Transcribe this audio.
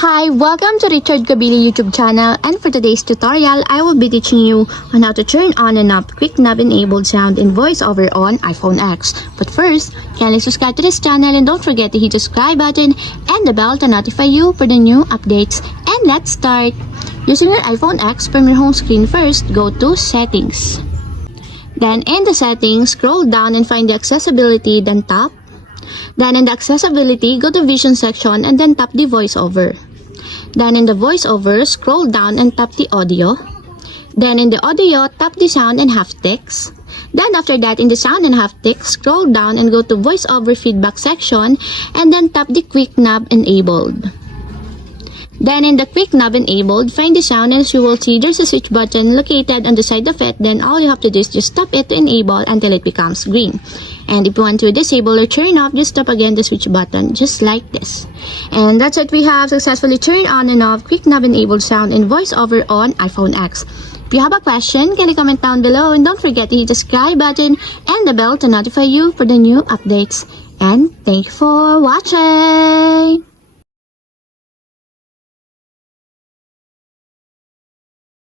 Hi, welcome to Richard Kabili YouTube channel, and for today's tutorial, I will be teaching you on how to turn on and off quick knob enabled sound in voiceover on iPhone X. But first, kindly subscribe to this channel and don't forget to hit the subscribe button and the bell to notify you for the new updates. And let's start! Using your iPhone X, from your home screen first, go to Settings. Then in the settings, scroll down and find the accessibility, then tap. Then in the accessibility, go to vision section and then tap the voiceover. Then in the voiceover, scroll down and tap the audio. Then in the audio, tap the sound and haptics. Then after that, in the sound and haptics, scroll down and go to voiceover feedback section and then tap the quick knob enabled. Then in the quick knob enabled, find the sound, and as you will see, there's a switch button located on the side of it. Then all you have to do is just tap it to enable until it becomes green. And if you want to disable or turn off, just tap again the switch button, just like this. And that's it, we have successfully turned on and off quick knob enabled sound in voiceover on iPhone X. If you have a question, can you comment down below, and don't forget to hit the subscribe button and the bell to notify you for the new updates. And thank you for watching!